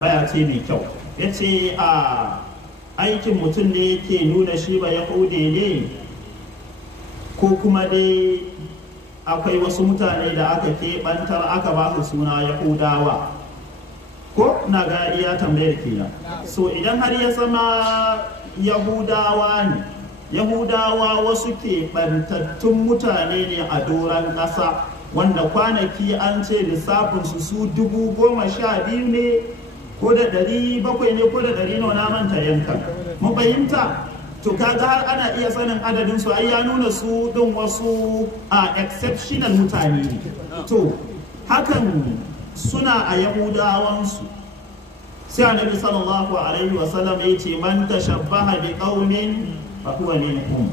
baya ce mai kyau. Ya ce a aikin mutum ne ke nuna shi ba yahude ne ko kuma dai akwai wasu mutane da aka keɓantar aka ba su suna yahudawa ko na ga iya tambayar kenan. So idan har ya zama yahudawa ne, yahudawa wasu keɓantattun mutane ne a doron ƙasa wanda kwanaki an ce lissafinsu su 12,000 ne ko da 700 ne ko da 100 na manta yankan mun fahimta. To kaga har ana iya sanin adadin su ai ya nuna su din wasu exceptional mutane ne. To hakan suna a yahudawansu sai annabi sallallahu alaihi wasallam ya ce man tashabbaha bi qaumin fa huwa minhum,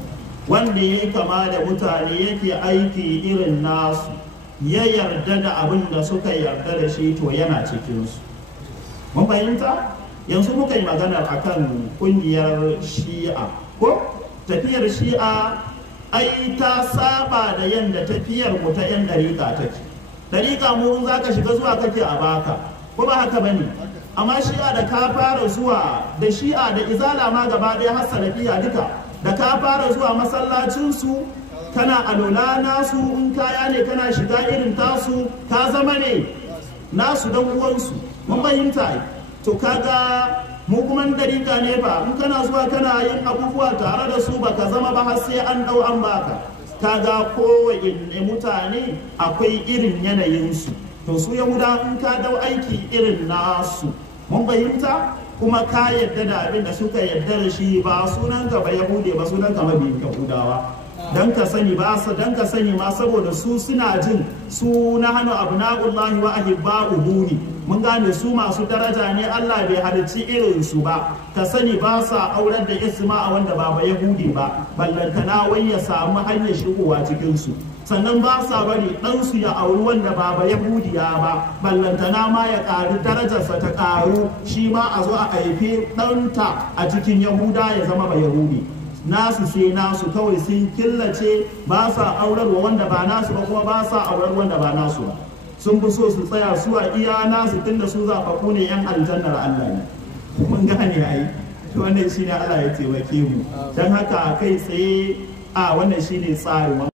wanda yayi kama da mutane yake aiki irin nasu ya yarda da abin da suka yarda da shi to yana cikin su. Mun fahimta. Yanzu muka yi maganar akan kungiyar shi'a ko tafiyar shi'a ai ta saba da yanda tafiyar mu ta yan dariƙa take. Dariƙa mu za ka shiga zuwa kake a baka ko ba haka bane, amma shi'a da ka fara zuwa da shi'a da izala ma gaba ɗaya har salafiya duka da ka fara zuwa masallacinsu kana alola nasu, in kaya ne kana shiga irin tasu, ka zama ne nasu dan uwansu. Mun fahimta. To kaga mu kuma dariƙa ne ba, in kana zuwa kana yin abubuwa tare da su baka zama ba har sai an dau an baka. Kaga kowanne mutane akwai irin yanayinsu. To su yahuda in ka dau aiki irin nasu, mun fahimta, kuma ka yadda da abin da suka yadda da shi ba sunan ka ba yahude ba, sunan ka mabiyin yahudawa. Dan ka sani ba sa, dan ka sani ma saboda su suna jin su na hannu abna'ullahi wa ahibba'uhu ne. Mun gane su masu daraja ne, Allah bai halicci irin su ba. Ka sani ba sa aurar da isma a wanda ba yahudi ba, ballantana wai ya samu hanyar shigowa cikin su. Sannan ba sa bari ɗansu ya auri wanda ba yahudiya ba, ballantana ma ya ƙari darajarsa ta ƙaru, shi ma a zo a haifi ɗanta a cikin yahuda ya zama ba yahudi. Nasu sai nasu kawai sun killace, ba sa aurarwa wanda ba nasu ba, kuma ba sa aurar wanda ba nasu ba. Sun fi so su tsaya su a iya nasu tunda su zaɓaɓɓu ne 'yan aljannar Allah ne. Mun gane ai, wannan shine Allah ya taimake mu. Don haka kai tsaye wannan shine tsarin.